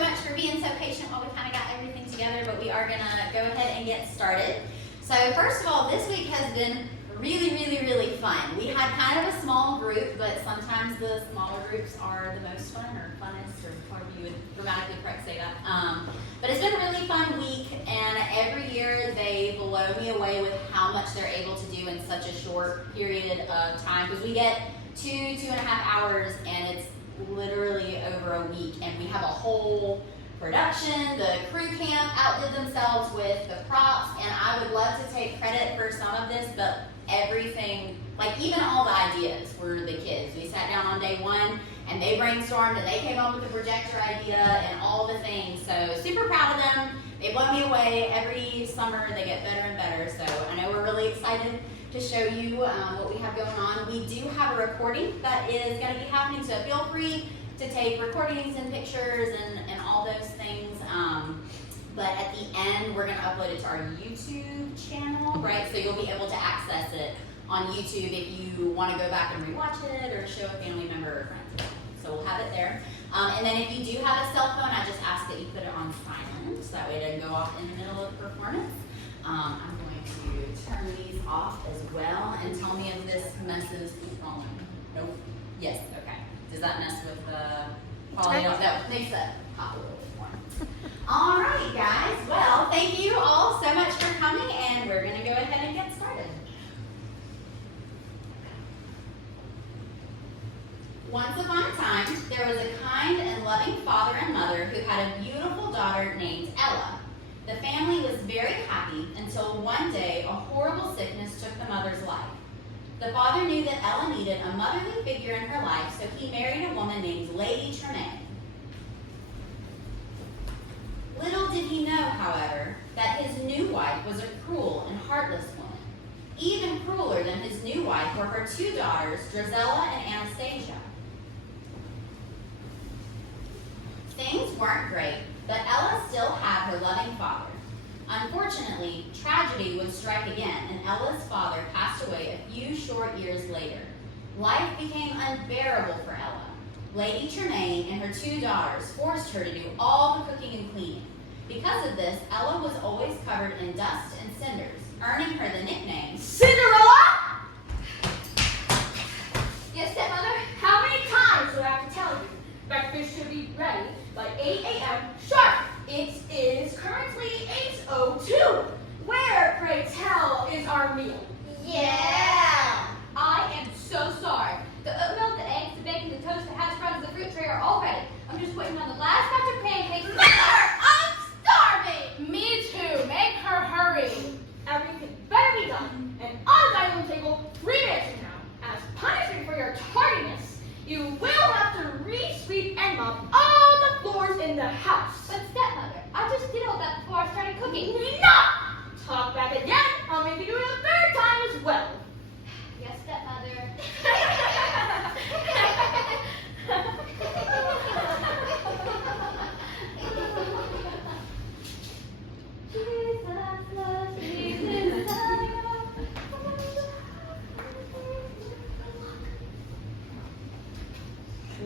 much for being so patient while we kind of got everything together, but we are going to go ahead and get started. So first of all, this week has been really fun. We had kind of a small group, but sometimes the smaller groups are the most fun or funnest, or however you would grammatically correct say that. But it's been a really fun week, and every year they blow me away with how much they're able to do in such a short period of time, because we get 2.5 hours, and it's literally over a week, and we have a whole production. The crew camp outdid themselves with the props, and I would love to take credit for some of this, but everything, like even all the ideas, were the kids. We sat down on day one and they brainstormed and they came up with the projector idea and all the things. So super proud of them. They blow me away. Every summer they get better and better. So I know we're really excited to show you what we have going on. We do have a recording that is going to be happening, so feel free to take recordings and pictures and all those things. But at the end, we're going to upload it to our YouTube channel, right? So you'll be able to access it on YouTube if you want to go back and rewatch it or show a family member or friend. So we'll have it there. And then if you do have a cell phone, I just ask that you put it on silent, so that way it doesn't go off in the middle of the performance. I'm going to turn these off as well, and tell me if this messes with phone. Nope. Yes, okay. Does that mess with the quality? No, makes it pop a little bit more. All right, guys. Well, thank you all so much for coming, and we're going to go ahead and get started. Once upon a time, there was a kind and loving father and mother who had a beautiful daughter named Ella. The family was very happy until one day a horrible sickness took the mother's life. The father knew that Ella needed a motherly figure in her life, so he married a woman named Lady Tremaine. Little did he know, however, that his new wife was a cruel and heartless woman. Even crueler than his new wife were her two daughters, Drizella and Anastasia. Things weren't great, but Ella still had her loving father. Unfortunately, tragedy would strike again, and Ella's father passed away a few short years later. Life became unbearable for Ella. Lady Tremaine and her two daughters forced her to do all the cooking and cleaning. Because of this, Ella was always covered in dust and cinders, earning her the nickname Cinderella? Yes, stepmother? How many times do I have to tell you? Breakfast should be ready by 8 a.m. sharp. It is currently 8:02. Where, pray tell, is our meal? Yeah! I am so sorry. The oatmeal, the eggs, the bacon, the toast, the hash browns, and the fruit tray are all ready. I'm just waiting on the last batch of pancakes. Mother, I'm starving! Me too. Make her hurry. Everything better be done and on the dining room table 3 minutes from now. As punishment for your tardiness, you will have to re-sweep and mop all the floors in the house. But stepmother, I just did all that before I started cooking. No! Talk back again. I'll make you do it a third time as well. Yes, stepmother.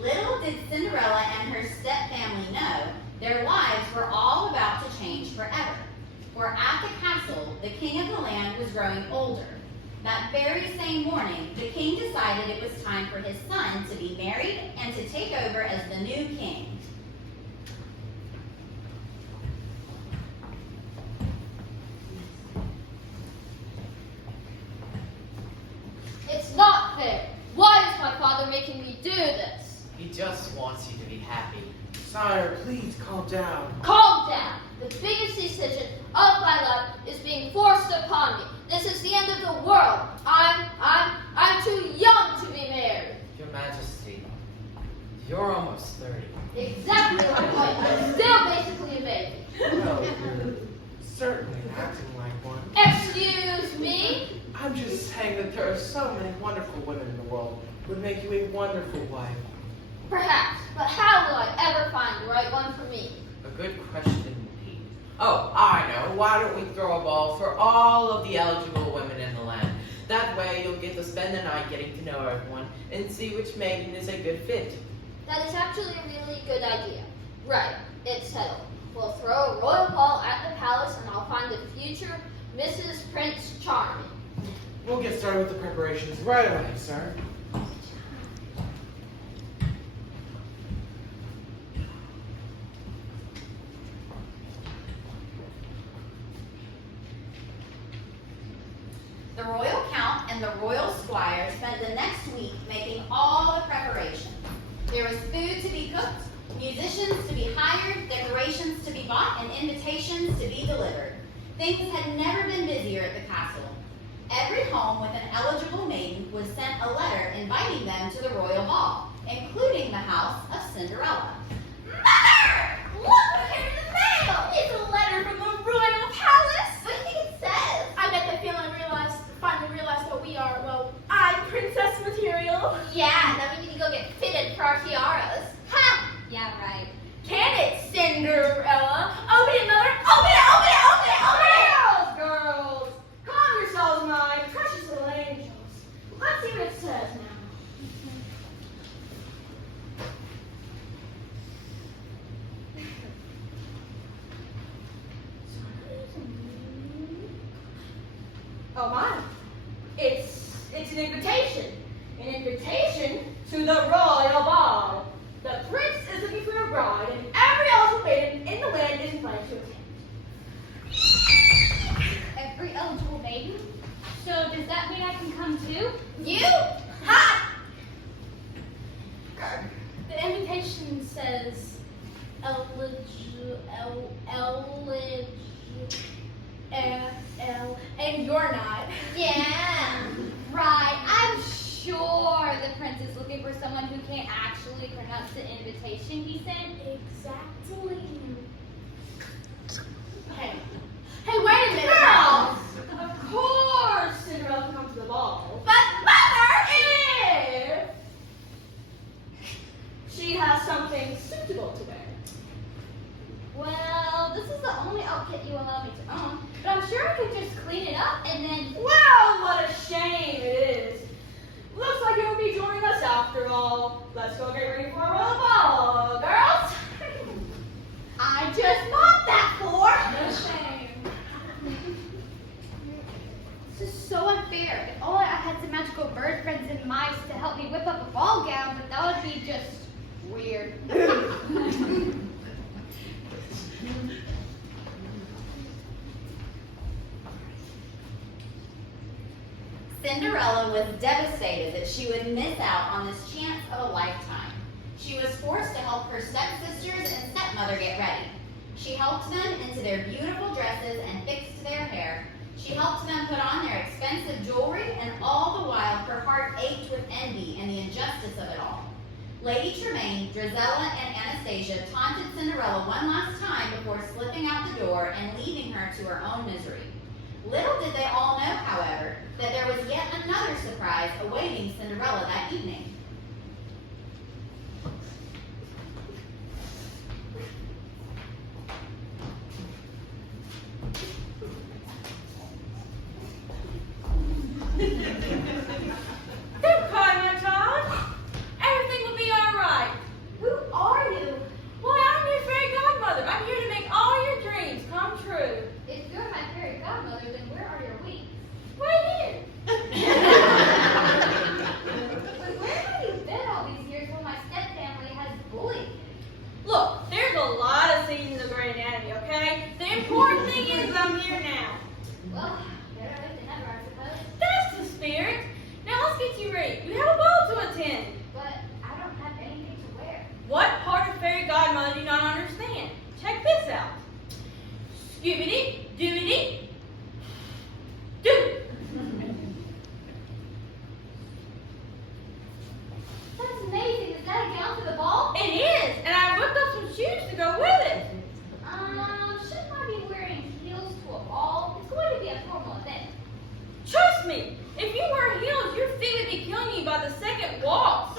Little did Cinderella and her step-family know, their lives were all about to change forever. For at the castle, the king of the land was growing older. That very same morning, the king decided it was time for his son to be married and to take over as the new king. It's not fair. Why is my father making me do this? He just wants you to be happy. Sire, please calm down. Calm down. The biggest decision of my life is being forced upon me. This is the end of the world. I'm too young to be married. Your Majesty, you're almost 30. Exactly my point. I'm still basically a baby. Well, you're certainly acting like one. Excuse me? I'm just saying that there are so many wonderful women in the world who would make you a wonderful wife. Perhaps, but how will I ever find the right one for me? A good question indeed. Oh, I know. Why don't we throw a ball for all of the eligible women in the land? That way you'll get to spend the night getting to know everyone and see which maiden is a good fit. That is actually a really good idea. Right. It's settled. We'll throw a royal ball at the palace and I'll find the future Mrs. Prince Charming. We'll get started with the preparations right away, sir. The royal count and the royal squire spent the next week making all the preparations. There was food to be cooked, musicians to be hired, decorations to be bought, and invitations to be delivered. Things had never been busier at the castle. Every home with an eligible maiden was sent a letter inviting them to the royal ball, including the house of Cinderella. Mother! Look what came in the mail! It's a letter from the royal palace! What do you think it says? I bet they finally realized that we are, well, I'm princess material. Yeah, now we need to go get fitted for our tiaras. Ha! Yeah, right. Can it, Cinderella? Open it, mother! Open it, open it, open it, open it! Girls, calm yourselves, my precious little angels. Let's see what it says now. Oh my! It's an invitation. An invitation to the royal ball. The prince is looking for a bride, and every eligible maiden in the land is invited to attend. Every eligible maiden? So does that mean I can come too? You? Ha! The invitation says And you're not. Yeah. Right, I'm sure the prince is looking for someone who can't actually pronounce the invitation he sent. Exactly. Hey, wait a minute. Girls! Of course Cinderella can come to the ball. But mother! If she has something suitable to wear. Well, this is the only outfit you allow me to own, but I'm sure I could just clean it up and then... Well, what a shame it is. Looks like you'll be joining us after all. Let's go get ready for a royal ball, girls. I just bought that for. No shame. This is so unfair. If only I had some magical bird friends and mice to help me whip up a ball gown, but that would be just weird. Cinderella was devastated that she would miss out on this chance of a lifetime. She was forced to help her stepsisters and stepmother get ready. She helped them into their beautiful dresses and fixed their hair. She helped them put on their expensive jewelry, and all the while her heart ached with envy and the injustice of it all. Lady Tremaine, Drizella, and Anastasia taunted Cinderella one last time before slipping out the door and leaving her to her own misery. Little did they all know, however, that there was yet another surprise awaiting Cinderella that evening. Don't cry, my child. Everything will be all right. Who are you? Well, I'm your fairy godmother. I'm here to make all your dreams come true. If you're my fairy godmother, then where are your wings? Right here. But where have you been all these years when my stepfamily has bullied me? Look, there's a lot of seasons of Grey Anatomy, okay? The important thing is I'm here now. Well, better late than never, I suppose. That's the spirit. Now let's get you ready. You have a ball to attend. But I don't have anything to wear. What part of fairy godmother do you not understand? Check this out. Scooby-Dee, Dooby-Dee, Doo. That's amazing. Is that a gown for the ball? It is, and I whipped up some shoes to go with it. Shouldn't I be wearing heels to a ball? It's going to be a formal event. Trust me, if you wear heels, your feet would be killing you by the second walk.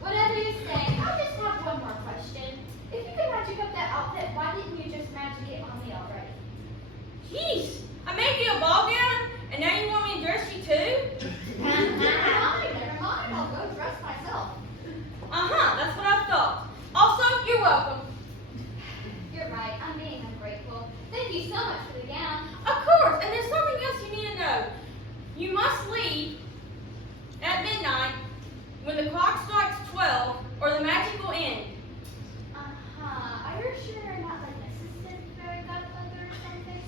Whatever you say, I just have one more question. If you could magic up that outfit, why didn't you just magic it on me already? Jeez, I made you a ball gown, and now you want me to dress you too? Never mind. I'll go dress myself. That's what I thought. Also, you're welcome. you so much for the gown. Of course, and there's something else you need to know. You must leave at midnight when the clock strikes 12 or the magic will end. Are you sure you're not like an assistant fairy godmother or something?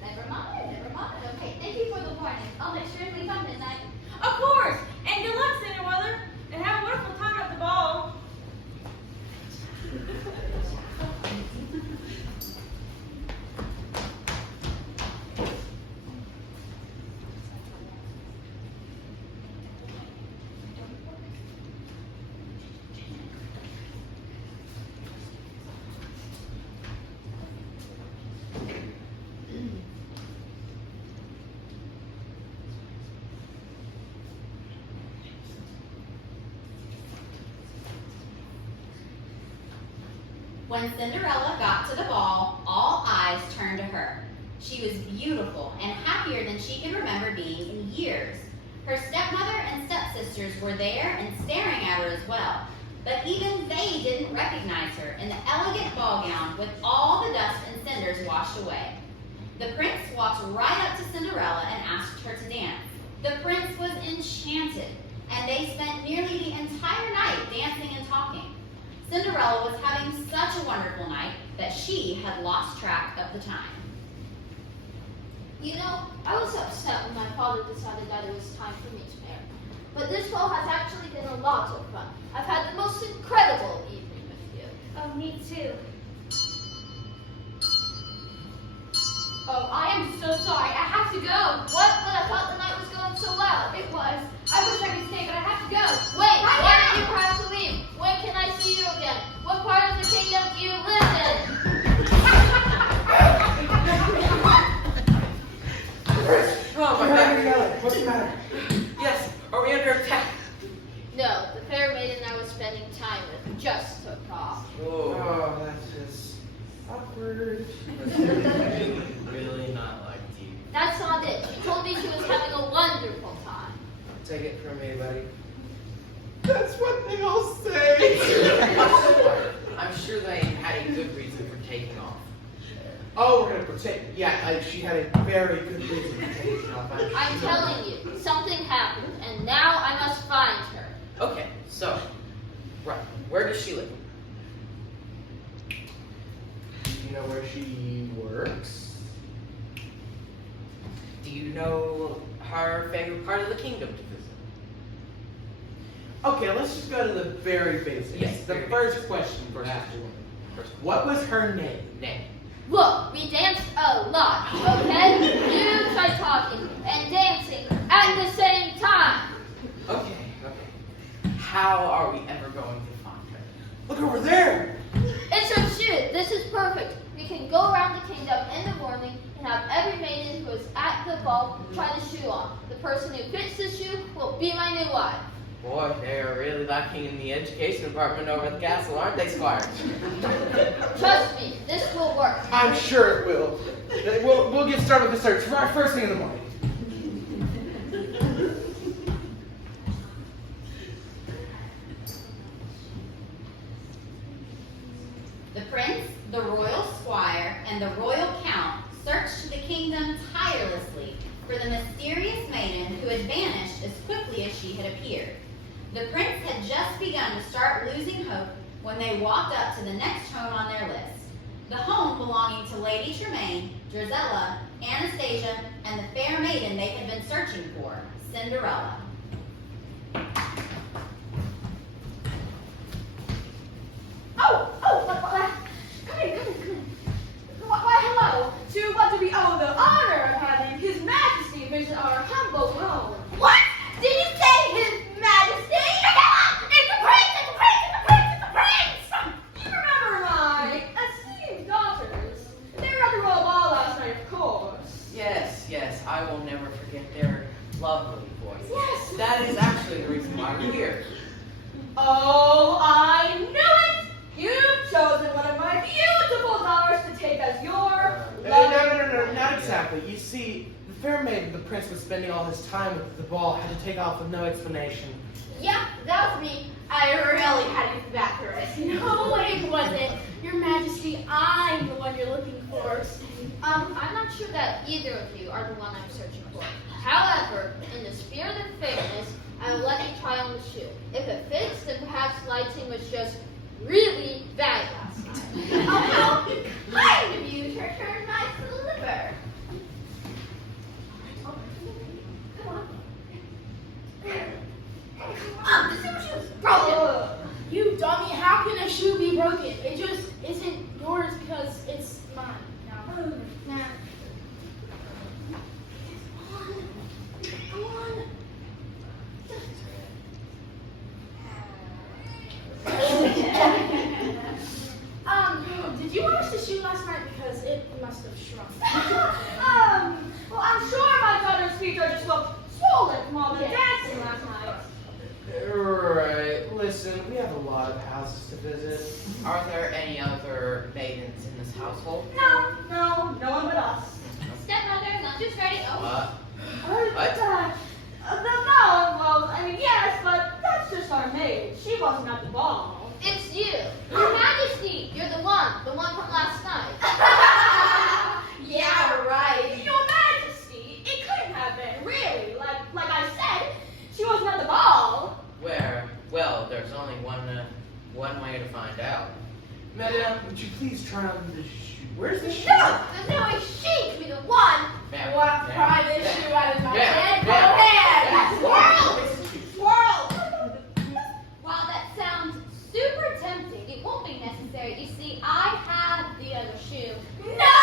Never mind, never mind. Okay, thank you for the warning. I'll make sure to leave on midnight. Of course, and good luck, Cinderella, and have a wonderful time at the ball. When Cinderella got to the ball, all eyes turned to her. She was beautiful and happier than she could remember being in years. Her stepmother and stepsisters were there and staring at her as well, but even they didn't recognize her in the elegant ball gown with all the dust and cinders washed away. The prince walked right up to Cinderella and asked her to dance. The prince was enchanted, and they spent nearly the entire night dancing and talking. Cinderella was having such a wonderful night that she had lost track of the time. You know, I was upset when my father decided that it was time for me to marry. But this ball has actually been a lot of fun. I've had the most incredible evening with you. Oh, me too. Oh, I am so sorry. I have to go. What? But I thought the night was going so well. It was. I wish I could stay, but I have to go. Wait, Bye why now. do you have to leave? When can I see you again? What part of the kingdom do you live in? Oh my God. What's the matter? Yes, are we under attack? No, the fair maiden I was spending time with just took off. Oh, that's just awkward. Really not like you. That's not it. She told me she was having a wonderful time. Take it from me, buddy. That's what they all say. I'm sure they had a good reason for taking off. Oh, we're gonna pretend. Yeah, she had a very good reason for taking off. I'm telling you, something happened, and now I must find her. Okay, so, right, where does she live? Do you know where she works? Do you know her favorite part of the kingdom to visit? Okay, let's just go to the very basics. Yes, the very first question for that woman. What was her name? Name. Look, we danced a lot, okay? You try talking and dancing at the same time. Okay. How are we ever going to find her? Look over there. It's a shoe. This is perfect. We can go around the kingdom in the morning and have every maiden who is at the ball try the shoe on. The person who fits the shoe will be my new wife. Boy, they are really lacking in the education department over at the castle, aren't they, Squire? Trust me, this will work. I'm sure it will. We'll get started with the search first thing in the morning. The prince, the royal squire, and the royal count searched the kingdom tirelessly for the mysterious maiden who had vanished as quickly as she had appeared. The prince had just begun to start losing hope when they walked up to the next home on their list. The home belonging to Lady Tremaine, Drizella, Anastasia, and the fair maiden they had been searching for, Cinderella. Come in. Why, hello. To what do we owe the honor of having His Majesty visit our humble home? What? Did you say His Majesty? It's the prince! It's the prince! It's the prince! It's the prince! You remember my esteemed daughters? They were at the royal ball last night, of course. Yes, I will never forget their lovely voices. Yes. That is actually the reason why we're here. Oh, I knew it! You've chosen one of my beautiful daughters to take as your No, not exactly. You see, the fair maiden the prince was spending all his time with at the ball had to take off with no explanation. Yeah, that was me. I really had you backwards. No, it wasn't. Your Majesty, I'm the one you're looking for. I'm not sure that either of you are the one I'm searching for. However, in the spirit of fairness, I will let you try on the shoe. If it fits, then perhaps lighting was just really bad last night. Oh, how kind of you to return my slipper. The shoe's broken. You dummy, how can a shoe be broken? It just isn't yours because it's mine now. Nah. Come on. Did you wash the shoe last night? Because it must have shrunk. Well, I'm sure my daughter's feet are just swollen from all the dancing last night. Right. Listen, we have a lot of houses to visit. Are there any other maidens in this household? No one but us. Stepmother, lunch is ready. Oh, What? No, well, I mean, yes, but that's just our maid. She wasn't at the ball. It's you, Your Majesty. You're the one from last night. Yeah, right. Your Majesty, it couldn't have been, really. Like I said, she wasn't at the ball. Where? Well, there's only one way to find out. Madame, would you please try on the shoe? Where's the shoe? No, there's no way she could be the one. Ma'am, You want to pry ma'am, this shoe out of my ma'am, head? Go ma'am, ahead. ma'am. Squirrel. while that sounds super tempting, it won't be necessary. You see, I have the other shoe. No!